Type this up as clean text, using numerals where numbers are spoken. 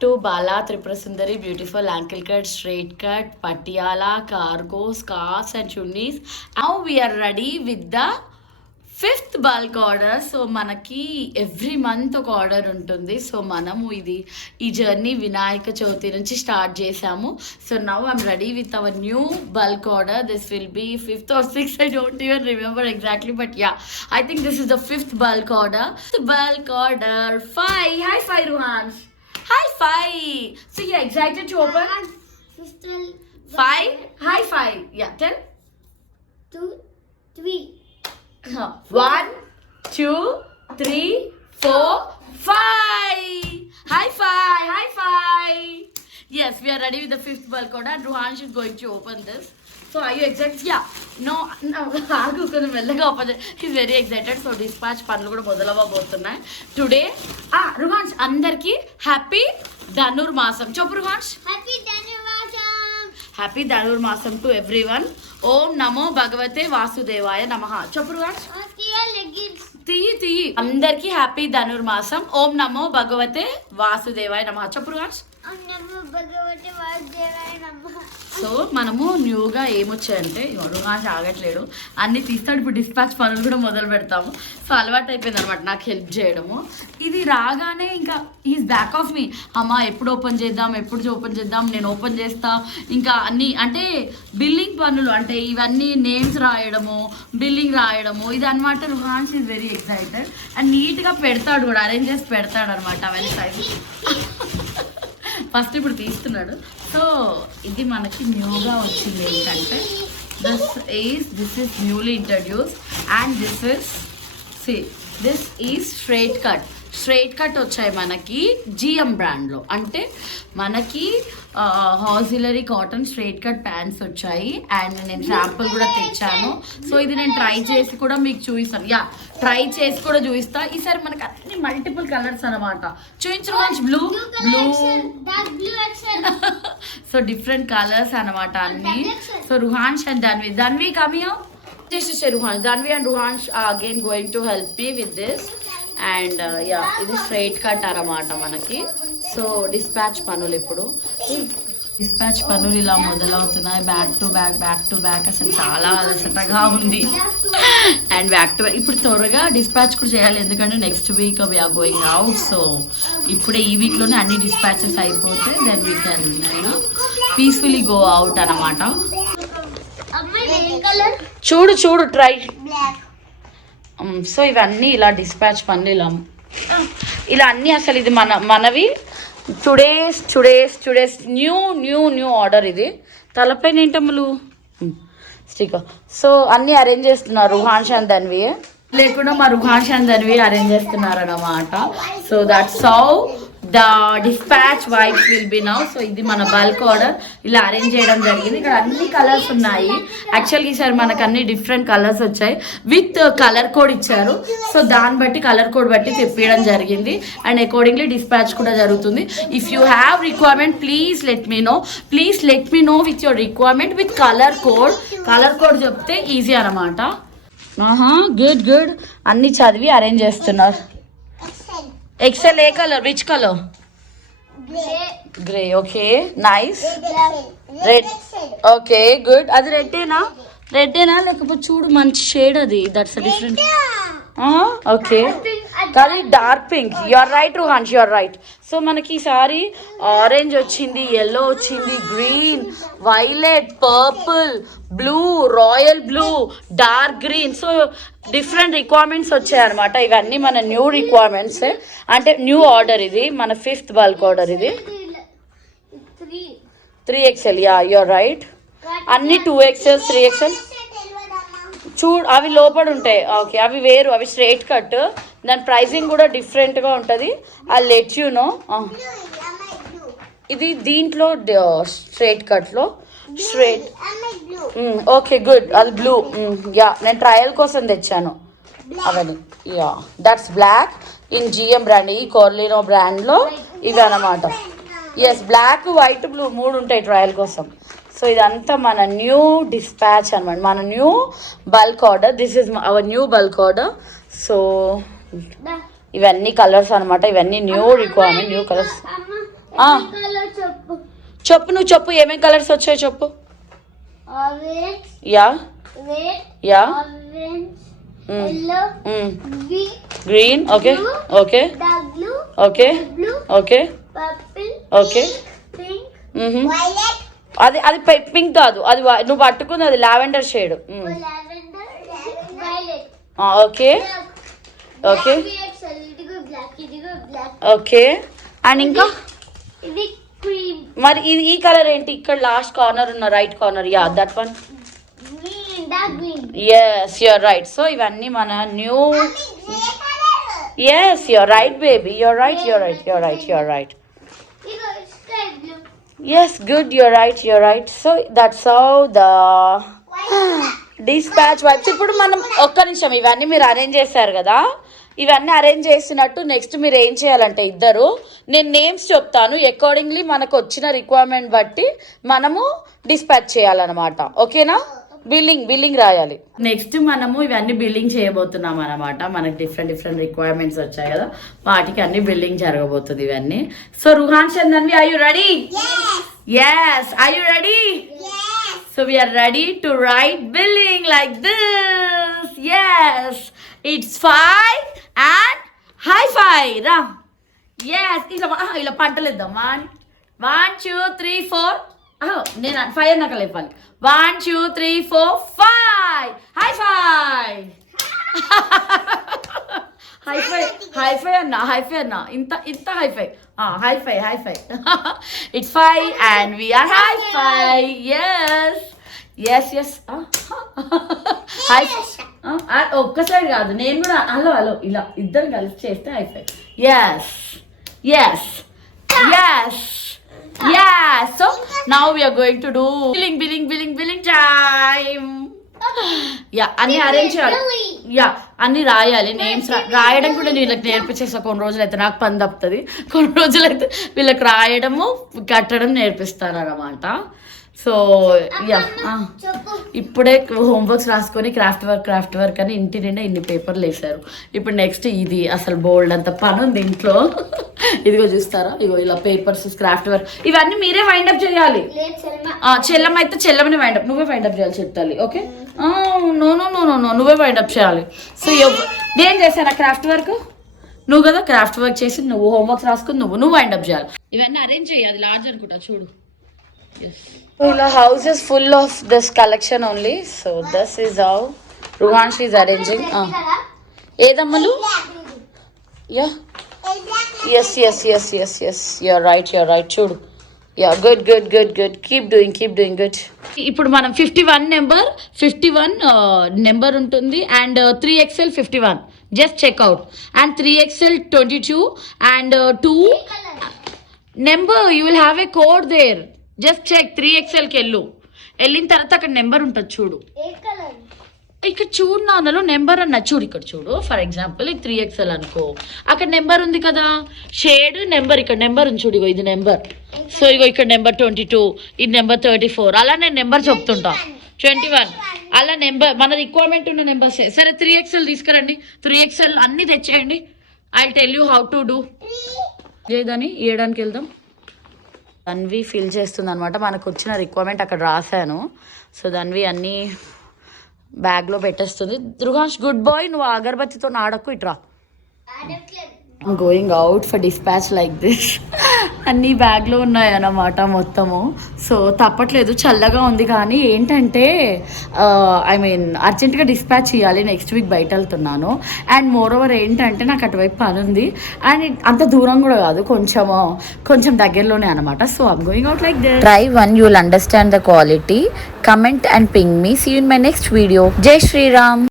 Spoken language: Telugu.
to Bala Tripura Sundari beautiful ankle cut, straight cut, patiala, cargo, scarves and chunnis. Now we are ready with the fifth bulk order. So మనకి ఎవ్రీ మంత్ ఒక ఆర్డర్ ఉంటుంది. సో మనము ఈ జర్నీ వినాయక చవితి నుంచి స్టార్ట్ చేసాము. So now I'm ready with our new bulk order. This will be 5th or 6th, I don't even remember exactly, but yeah, I think this is the 5th bulk order. Bulk order 5. Hi 5 Ruhan. Hi 5. So you're excited to open? 5. Hi 5. Yeah, tell. 2, 3. 1, 2, 3, 4, 5. High five, high five. Yes, we are ready with the 5th bulk order and Ruhansh is going to open this. So are you excited? Yeah. No. Agu konam mellaga open. He's very excited. So dispatch panlu kuda modalavabothunnayi today. Ruhansh andarki happy Dhanur Masam. Chop Ruhansh. Happy Dhanur Masam. Happy Dhanur Masam to everyone. ఓం నమో భగవతే వాసుదేవాయ నమః. చెప్పు రుహాన్స్. తీ అందరికి హ్యాపీ ధనుర్మాసం. ఓం నమో భగవతే వాసుదేవాయ నమః. చెప్పు రుహాన్స్. సో మనము న్యూగా ఏమొచ్చాయంటే రుహాన్స్ ఆగట్లేడు, అన్ని తీస్తాడు. ఇప్పుడు డిస్పాచ్ పనులు కూడా మొదలు పెడతాము. సో అలవాటు అయిపోయింది అనమాట నాకు హెల్ప్ చేయడము. ఇది రాగానే ఇంకా ఈజ్ బ్యాక్ ఆఫ్ మీ. అమ్మ ఎప్పుడు ఓపెన్ చేద్దాం, నేను ఓపెన్ చేస్తా. ఇంకా అన్ని అంటే బిల్లింగ్ పనులు అంటే ఇవన్నీ నేమ్స్ రాయడము, బిల్లింగ్ రాయడము, ఇది అనమాట. రుహాన్స్ ఈజ్ వెరీ ఎక్సైటెడ్ అండ్ నీట్గా పెడతాడు కూడా, అరేంజ్ చేసి పెడతాడు అనమాట అవన్నీ సైజ్. ఫస్ట్ ఇప్పుడు తీస్తున్నాడు. సో ఇది మనకి న్యూగా వచ్చింది ఏంటంటే this is newly introduce and this is straight cut వచ్చాయి మనకి జిఎం బ్రాండ్లో. అంటే మనకి హాజిలరీ కాటన్ స్ట్రైట్ కట్ ప్యాంట్స్ వచ్చాయి అండ్ నేను శాంపుల్ కూడా తెచ్చాను. సో ఇది నేను ట్రై చేసి కూడా మీకు చూపిస్తాను. ఈసారి మనకి అన్ని మల్టిపుల్ కలర్స్ అనమాట. చూపించు మంచి బ్లూ సో డిఫరెంట్ కలర్స్ అనమాట అన్ని. So Ruhans and Dhanvi cameo Ruhans, Dhanvi and Ruhans again going to help me with this. And ఇది స్ట్రైట్ కట్ అనమాట మనకి. సో డిస్పాచ్ పనులు ఇలా మొదలవుతున్నాయి. బ్యాక్ టు బ్యాక్ అసలు చాలా అలసటగా ఉంది. అండ్ బ్యాక్ టు బ్యాక్ ఇప్పుడు త్వరగా డిస్పాచ్ కూడా చేయాలి, ఎందుకంటే next week we're going out. So ఇప్పుడే ఈ వీక్లోనే అన్ని డిస్పాచెస్ అయిపోతే then we can peacefully go out అనమాట. చూడు ట్రై. సో ఇవన్నీ ఇలా డిస్పాచ్ పనులు ఇలా అన్నీ అసలు ఇది మనవి టుడేస్ న్యూ ఆర్డర్. ఇది తలపైన ఏంటమ్ములు స్టిక్కర్. సో అన్నీ అరేంజ్ చేస్తున్నారు రుహాన్స్ అండ్ ధన్వి, లేకుండా మా రుహాన్స్ అండ్ ధన్వి అరేంజ్ చేస్తున్నారు అన్నమాట. So that's how the dispatch vibes will be now. So ఇది మన బల్క్ ఆర్డర్ ఇలా అరేంజ్ చేయడం జరిగింది. ఇక్కడ అన్ని కలర్స్ ఉన్నాయి. యాక్చువల్గా ఈసారి మనకు అన్ని డిఫరెంట్ కలర్స్ వచ్చాయి, విత్ కలర్ కోడ్ ఇచ్చారు. సో దాన్ని బట్టి కలర్ కోడ్ బట్టి తెప్పియడం జరిగింది అండ్ అకార్డింగ్లీ డిస్పాచ్ కూడా జరుగుతుంది. If you have requirement please let me know with your requirement with colour code చెప్తే ఈజీ అనమాట. గుడ్ అన్ని చదివి అరేంజ్ చేస్తున్నారు. ఎక్సెల్ ఏ colour, which colour? Grey. Okay nice. Red. Okay good. అది రెడ్డేనా లేకపోతే చూడు మంచి షేడ్ అది. That's different. ఓకే కానీ dark pink. You're right Ruhans, you're right. So మనకి ఈసారి ఆరెంజ్ వచ్చింది, ఎల్లో వచ్చింది, green, violet, purple, blue, royal blue, dark green. So different requirements వచ్చాయన్నమాట. ఇవన్నీ మన న్యూ రిక్వైర్మెంట్స్, అంటే న్యూ ఆర్డర్. ఇది మన 5th బల్క్ ఆర్డర్. ఇది 3XL. You're right. అన్ని 2XL 3XL. చూడు అవి లోపల ఉంటాయి. ఓకే అవి వేరు, అవి స్ట్రైట్ కట్. దాని ప్రైజింగ్ కూడా డిఫరెంట్గా ఉంటుంది. I let you know. ఇది దీంట్లో స్ట్రైట్ కట్లో స్ట్రైట్. Okay good. అది బ్లూ. నేను ట్రయల్ కోసం తెచ్చాను అవన్నీ. That's black in GM brand. ఈ కోర్లినో బ్రాండ్లో ఇవి అనమాట. ఎస్ బ్లాక్, వైట్, బ్లూ 3 ఉంటాయి ట్రయల్ కోసం. సో ఇదంతా మన న్యూ డిస్పాచ్ అనమాట, మన new bulk order. This is our new bulk order. So ఇవన్నీ కలర్స్ అనమాట, ఇవన్నీ new requirement, new colours. Colour చెప్పు. చెప్పు నువ్వు చెప్పు ఏమేం కలర్స్ వచ్చాయో చెప్పు. Orange, yeah red, yeah orange, yellow, green. Okay okay dark blue, okay blue, okay purple, okay. pink, మ్మ్. violet, అది అది పింక్ కాదు, అది నువ్వు పట్టుకుంది అది lavender shade. lavender, violet. Okay okay ఇదిగో బ్లాక్, ఇదిగో బ్లాక్. ఓకే. అండ్ ఇంకా ఇది క్రీమ్, మరి ఇది ఈ కలర్ ఏంటి? ఇక్కడ లాస్ట్ కార్నర్ ఉన్న right corner. Yeah that one. Green, dark green. Yes you're right. So ఇవన్నీ మన new. Yes you're right baby, you're right, you're right, you're right, you're right. ఇదిగో sky blue. Yes good, you're right, you're right. So that's how the dispatch works. ఇప్పుడు మనం ఒక్క నిమిషం, ఇవన్నీ మీరు అరేంజ్ చేశారు కదా, ఇవన్నీ అరేంజ్ చేసినట్టు నెక్స్ట్ మీరు ఏం చేయాలంటే ఇద్దరు, నేను నేమ్స్ చెప్తాను, అకార్డింగ్లీ మనకు వచ్చిన రిక్వైర్మెంట్ బట్టి మనము డిస్పాచ్ చేయాలన్నమాట. ఓకేనా? బిల్లింగ్ రాయాలి. నెక్స్ట్ మనము ఇవన్నీ బిల్లింగ్ చేయబోతున్నాం అనమాట. మనకి డిఫరెంట్ రిక్వైర్మెంట్స్ వచ్చాయి కదా, వాటికి అన్ని బిల్లింగ్ జరగబోతుంది ఇవన్నీ. So Ruhan Chandanvi, are you ready? Yes. Are you ready? Yes. So we are ready to write billing like this. Yes. It's 5 and high five. Ra. Yes. ఇలా పంటలేద్దాం. 1 2 3 4. నేను 5 అన్నాక లేపాలి. 1 2 3 4 5. High five. హైఫై అన్న ఇంత high five. High five. It's 5 and we are high five. yes. Hi. ఒక్క సైడ్ కాదు, నేను కూడా హలో ఇలా ఇద్దరు కలిసి చేస్తే high five. yes. So now we are going to do billing time. Yeah అన్ని అరేంజ్ చేయాలి. యా అన్ని రాయాలి, నేమ్స్ రాయడం కూడా వీళ్ళకి నేర్పించేస్తా. కొన్ని రోజులు అయితే నాకు పని తప్పుతుంది, కొన్ని రోజులు అయితే వీళ్ళకి రాయడము కట్టడం నేర్పిస్తారు అన్నమాట. సో యా ఇప్పుడే హోంవర్క్స్ రాసుకొని క్రాఫ్ట్ వర్క్ అని ఇంటి నిండా ఇన్ని పేపర్లు వేసారు. ఇప్పుడు నెక్స్ట్ ఇది అసలు బోల్డ్ అంత పని ఉంది ఇంట్లో. ఇదిగో చూస్తారా, ఇగో ఇలా పేపర్స్ క్రాఫ్ట్ వర్క్ ఇవన్నీ మీరే వైండప్ చేయాలి. చెల్లమ్మ అయితే చెల్లమ్మని వైండప్, నువ్వే వైండప్ చేయాలి చెప్తాలి. ఓకే నో నువ్వే వైండప్ చేయాలి. సో నేను చేశాను క్రాఫ్ట్ వర్క్, నువ్వు కదా క్రాఫ్ట్ వర్క్ చేసి నువ్వు హోంవర్క్స్ రాసుకుని నువ్వు వైండప్ చేయాలి. ఇవన్నీ అరేంజ్ చేయాలి. లార్జ్ అనుకుంటా చూడు. ఇలా house is full of this collection only. So this is how Ruhanshi is arranging. ఏదమ్మలు? Yeah. Yes. You're right. చూడు. Yeah, good. Keep doing good. ఇప్పుడు మనం 51 నెంబర్ ఉంటుంది and 3XL 51. Just check out. And 3XL 22 and 2 number you will have a code there. Just check. 3XLకి వెళ్ళిన తర్వాత అక్కడ నెంబర్ ఉంటుంది చూడు. ఇక్కడ చూడు నాన్నలో నెంబర్ అన్న చూడు, ఇక్కడ చూడు. ఫర్ ఎగ్జాంపుల్ ఇది 3XL అనుకో, అక్కడ నెంబర్ ఉంది కదా, షేడ్ నెంబర్, ఇక్కడ నెంబర్ ఉంది చూడు, ఇది నెంబర్. సో ఇక్కడ నెంబర్ 22, ఇది నెంబర్ 34. అలా నేను నెంబర్ చెప్తుంటా. 21 అలా నెంబర్ మన రిక్వైర్మెంట్ ఉన్న నెంబర్స్. సరే 3XL తీసుకురండి, 3XL అన్ని తెచ్చేయండి. I tell you how to do. ఏదని ఇవ్వడానికి వెళ్దాం. ధన్వి ఫిల్ చేస్తుంది అనమాట. మనకు వచ్చిన రిక్వైర్మెంట్ అక్కడ రాశాను. సో ధన్వి అన్నీ బ్యాగ్లో పెట్టేస్తుంది. ధృహాష్ గుడ్ బాయ్, నువ్వు అగరబత్తితో ఆడకు, ఇట్రా. Going out for dispatch like this. అన్నీ బ్యాగ్లో ఉన్నాయన్నమాట మొత్తము. సో తప్పట్లేదు, చల్లగా ఉంది. కానీ ఏంటంటే అర్జెంటుగా డిస్పాచ్ చేయాలి. నెక్స్ట్ వీక్ బయట వెళ్తున్నాను. అండ్ మోర్ ఓవర్ ఏంటంటే నాకు అటువైపు పని ఉంది. అండ్ అంత దూరం కూడా కాదు, కొంచెం దగ్గరలోనే అనమాట. So I'm going out like this. Try one, you will understand the quality. Comment and ping me. See you in my next video. జై శ్రీరామ్.